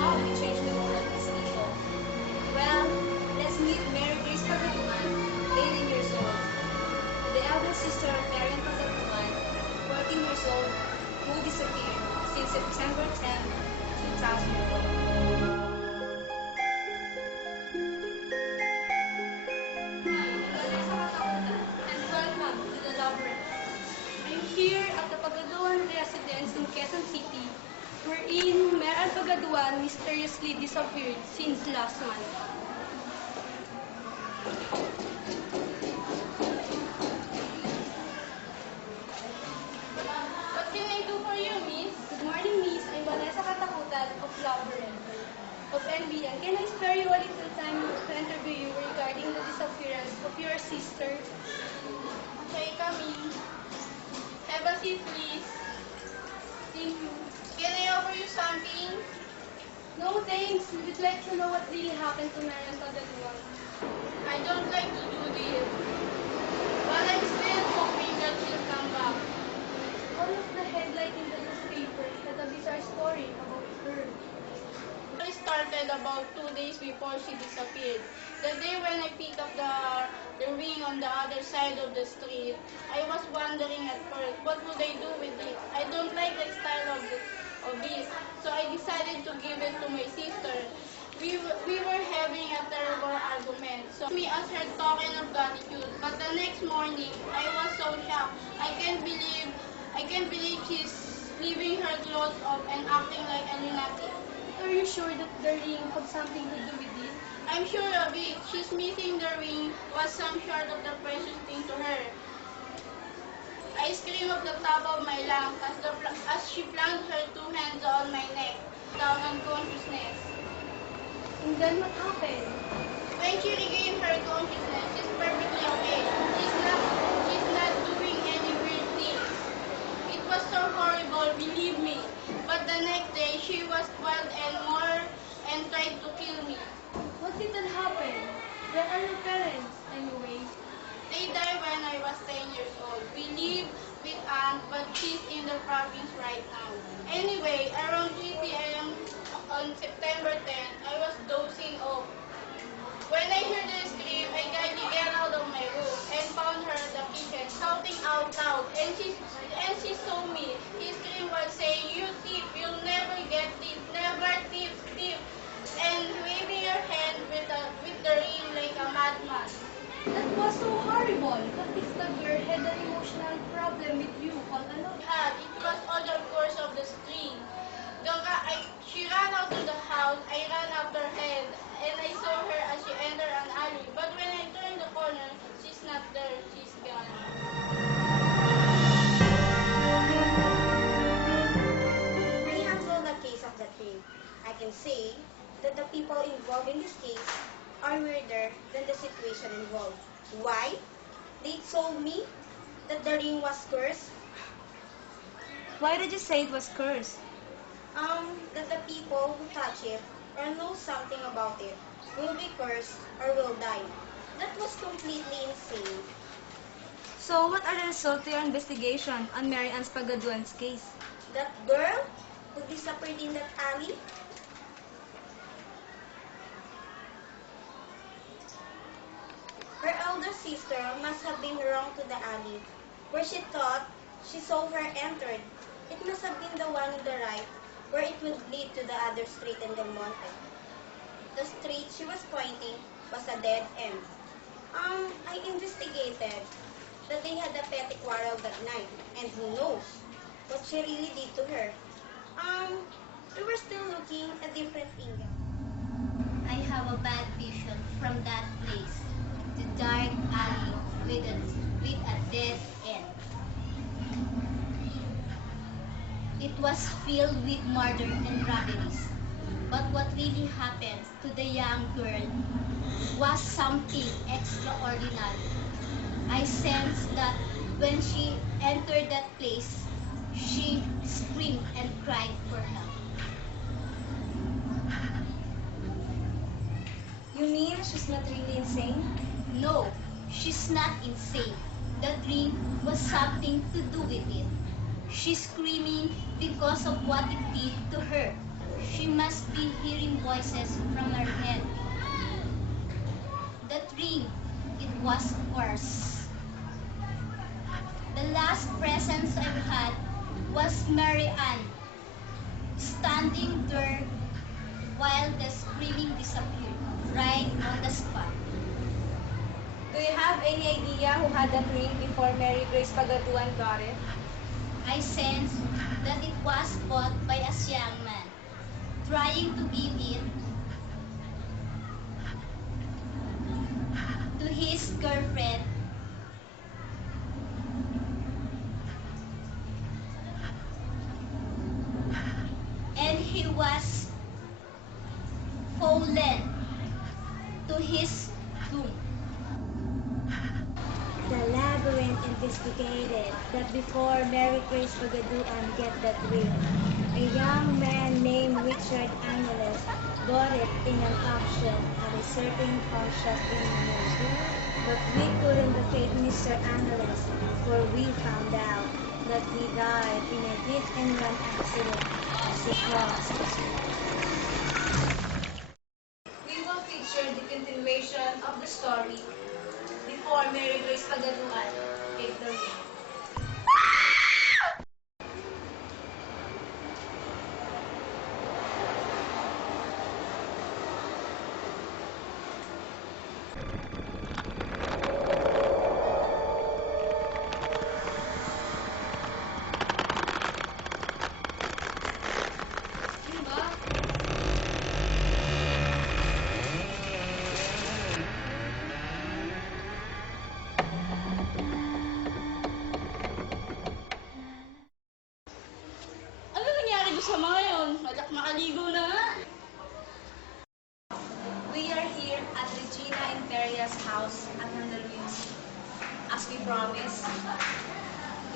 how we change the world as people. Well, let's meet Mary Grace Pagatuan, 18 years old. The elder sister of Marian Pagatuan, 14 years old, who disappeared since September 10, 2004. And welcome to the laboratory. I'm here at the Pagaduan residence in Quezon City, wherein Meral Pagaduan mysteriously disappeared since last month. What can I do for you, Miss? Good morning, Miss. I'm Vanessa Katakutan of Laboratory of NBN. Can I spare you a little time to interview you regarding the disappearance of your sister? Okay, come in. Have a seat, please. Thank you. Can I offer you something? No, thanks. We'd like to know what really happened to Marian Pagaduan. I don't like to do this, but I'm still hoping that she'll come back. All of the headline in the newspaper had a bizarre story about her. It started about 2 days before she disappeared. The day when I picked up the ring on the other side of the street, I was wondering at first, what would I do with it? I don't like the style of this, so I decided to give it to my sister. We were having a terrible argument, so me as her token of gratitude. But the next morning, I was so shocked. I can't believe she's leaving her clothes off and acting like a lunatic. Are you sure that the ring had something to do with it? I'm sure of it. She's missing the ring was some sort of the precious thing to her. I screamed at the top of my lungs as she plunged her 2 hands on my neck, down unconsciousness. And then what happened? When she regained her consciousness, she's perfectly okay. She's not doing any weird things. It was so horrible, believe me. But the next day, she was wild and tried to kill me. What did that happen? Where are your parents, anyway? They died when I was 10 years old. We live with Aunt, but she's in the province right now. Anyway, around 3 p.m. on September 10, I was dozing off. When I heard her scream, I kindly got out of my room and found her in the kitchen, shouting out loud. And she saw me. She screamed while saying, "You thief, you'll never get this, never thief, thief," and waving her hand with the ring like a madman. That was so horrible. But if the girl had an emotional problem with you, it was all the course of the string. She ran out to the house. I ran after her, and I saw her as she entered an alley. But when I turned the corner, she's not there. She's gone. I handle the case of the ring. I can say that the people involved in this case are weirder than the situation involved. Why? They told me that the ring was cursed. Why did you say it was cursed? That the people who touch it or know something about it will be cursed or will die. That was completely insane. So, what are the results of your investigation on Mary Ann's Pagaduan's case? That girl who disappeared in that alley, her elder sister must have been wrong to the alley, where she thought she saw her entered. It must have been the one on the right, where it would lead to the other street in the mountain. The street she was pointing was a dead end. I investigated that they had a petty quarrel that night, and who knows what she really did to her. We were still looking at different angles. I have a bad vision from that place. The dark alley with a dead end. It was filled with murder and robberies. But what really happened to the young girl was something extraordinary. I sensed that when she entered that place, she screamed and cried for help. You mean she's not really insane? No, she's not insane. The drink was something to do with it. She's screaming because of what it did to her. She She must be hearing voices from her head. That ring, it was hers. The last presence I've had was Mary Ann, standing there while the screaming disappeared, right on the spot. Do you have any idea who had that ring before Mary Grace Pagaduan got it? I sensed that it was bought by a young man, trying to give it to his girlfriend. And he was fallen to his doom. The labyrinth investigated that before Mary Grace Pagaduan get that ring, a young man named Richard Angeles bought it in an auction at a certain pawn shop in Manila. But we couldn't locate Mr. Angeles, for we found out that he died in a hit-and-run accident as it was. We will feature the continuation of the story before Mary Grace Pagaduan gave the ring. Ano ba? Ano nangyari doon sa mga yun? Malak makaligo na nga. We are here at Regina Interia's house at Mandaluyong. As we promised,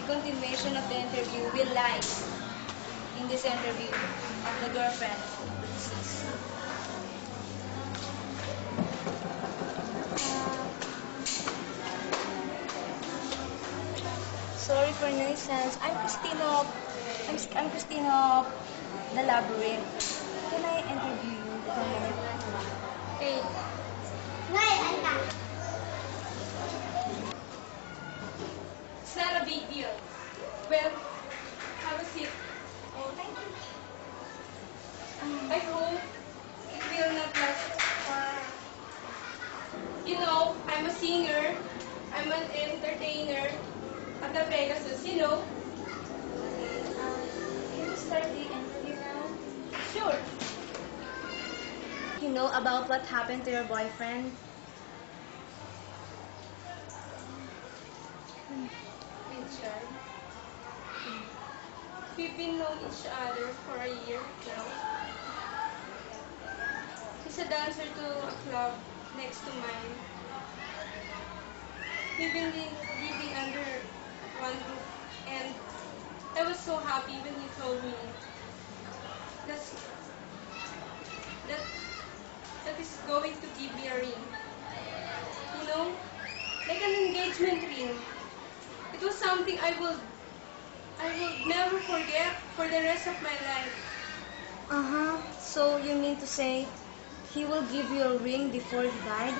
the continuation of the interview will lie in this interview of the girlfriend of the deceased. Sorry for nuisance. I'm Christina of the Labyrinth. Can I interview you for a minute? Hey, it's not a big deal. Well, have a seat. Oh, thank you. I hope it will not last far. You know, I'm a singer. I'm an entertainer at the Pegasus, you know. Can you start the interview now? Sure. You know about what happened to your boyfriend? Richard. We've been known each other for a year now. He's a dancer to a club next to mine. We've been living under one roof, and I was so happy when he told me that's, that he's going to give me a ring. You know, like an engagement ring. It was something I will never forget for the rest of my life. Uh-huh. So you mean to say he will give you a ring before he died?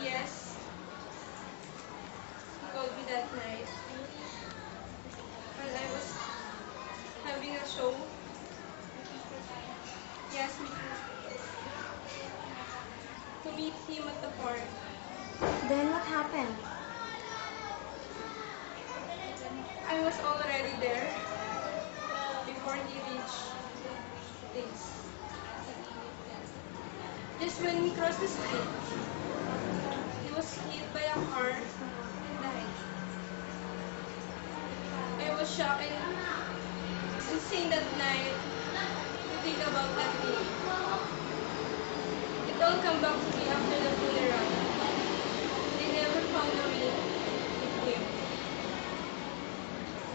Yes. He called me that night while I was having a show. He asked me to meet him at the park. Then what happened? I was already there before he reached things. Just when we crossed the street, he was hit by a car and died. I was shocked and insane that night to think about that day. It all came back to me after the funeral. They never found a ring with him.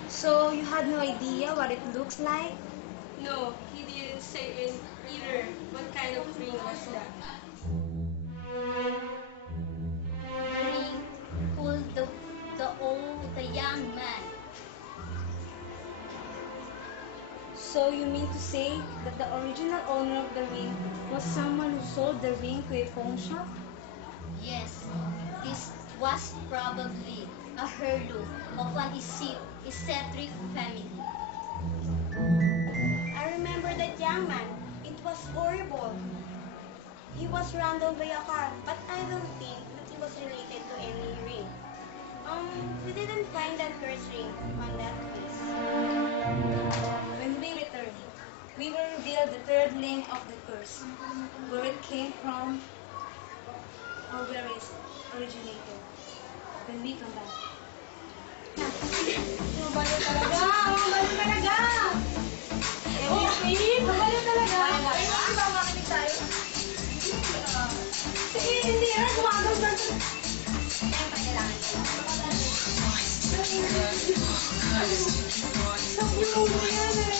So you had no idea what it looks like? No, he didn't say either what kind of ring was that. The ring pulled the young man. So you mean to say that the original owner of the ring was someone who sold the ring to a pawn shop? Yes, this was probably a heirloom of an eccentric family. I remember that young man. It was horrible. He was run down by a car, but I don't think that he was related to any ring. We didn't find that first ring on that place. When we return, we will reveal the third link of the curse, where it came from or where it originated. When we come back. Mabalo talaga! Mabalo talaga! Okay, mabalo talaga! Hindi ba makinig tayo? Sige, hindi yan. Gumagaw ba? Siyempre, kailangan ko. Stop yung ulo yan eh.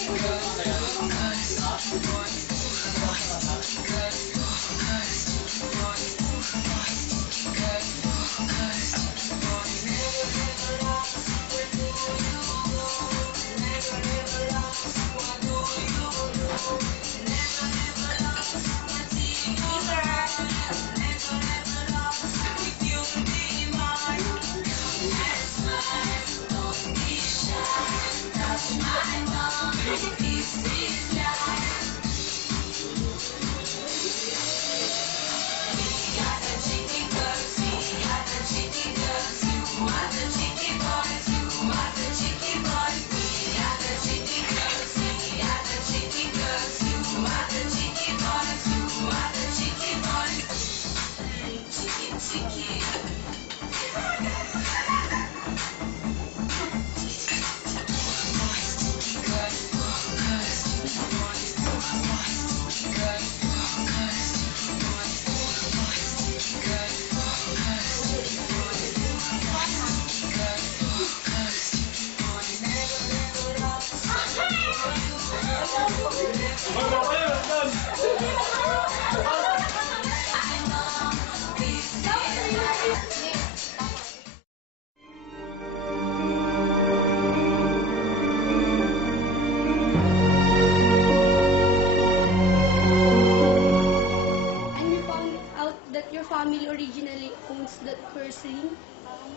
And you found out that your family originally owns that first ring?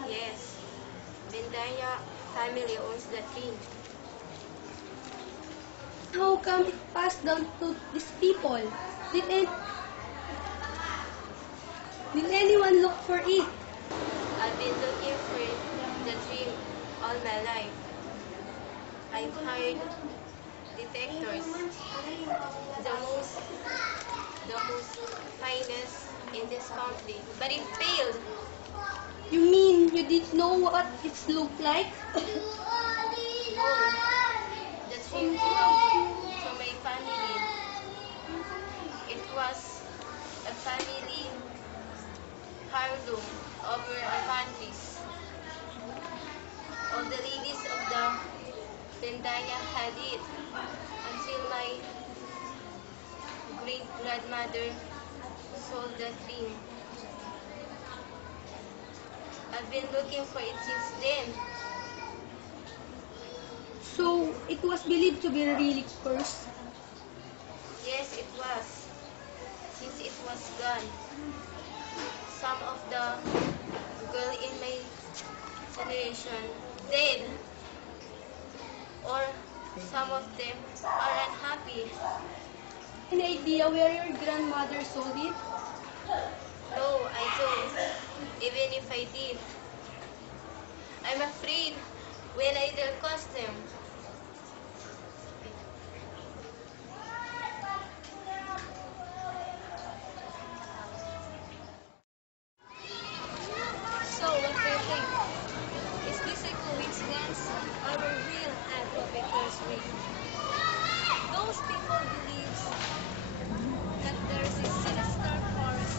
Yes. Bendaya family owns that ring. How come it passed down to these people? Did, an- did anyone look for it? I've been looking for that ring all my life. I've hired detectives, the most finest in this country, but it failed. You mean you didn't know what it looked like? The ring belonged to my family. It was a family heirloom over our countries. All the ladies of the Tendaya had it until my great-grandmother sold that ring. I've been looking for it since then. So it was believed to be really cursed. Yes, it was. Since it was gone, some of the girl in my generation dead, or some of them are unhappy. Any idea where your grandmother sold it? No, I don't. Even if I did, I'm afraid when I will cost them. So what do you think? Is this a coincidence or a real act of a curse ring? Those people believe that there is a sinister force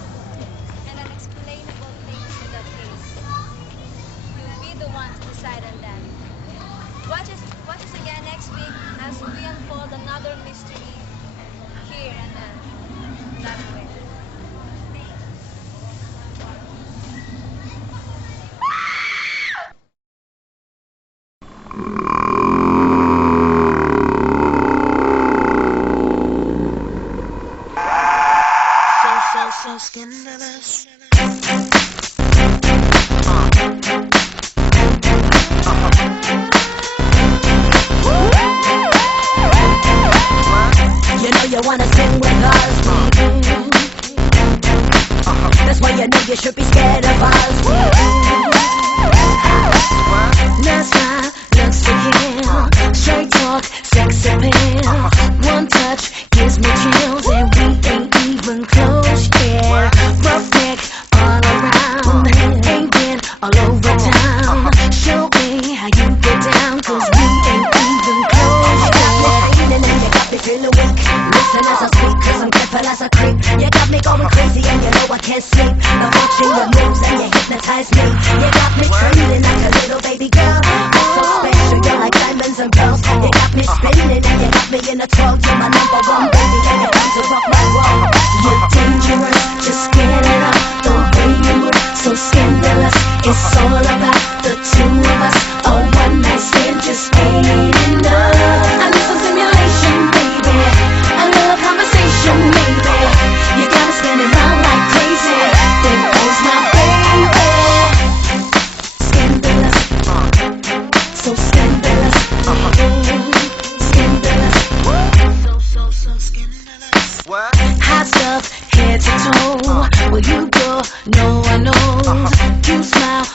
and unexplainable things in that case. You'll be the one to decide on that. Watch us again next week as we unfold another mystery here and that way. scandalous. You know you wanna sing with us. That's why you know you should be scared of us. Let's not looks to kill. Straight talk, sex appeal. One touch gives me chills, and we ain't even close yet. Rough neck all around, ain't been all over town. Show me how you get down, 'cause we ain't even close yet. And you got me feeling weak. Listen as I speak, 'cause I'm careful as a creep. You got me going crazy, and you know I can't sleep. I'm watching your moves, and you hypnotize me. You got me trembling like a little baby girl. You're so special, you're like diamonds and pearls. You got me spinning, and you got me in a twirl. You're my number one baby, and you come to rock my world. You're dangerous, just get it up. The way you move, so scandalous. It's all about the two of us. A one night stand just ain't enough. I need some stimulation, baby. A little conversation, maybe. You got me spinning round like crazy. There goes my baby. Scandalous, so scandalous. Scandalous, so scandalous. What? Hot stuff, head to toe. Where you go, no one knows. You smile,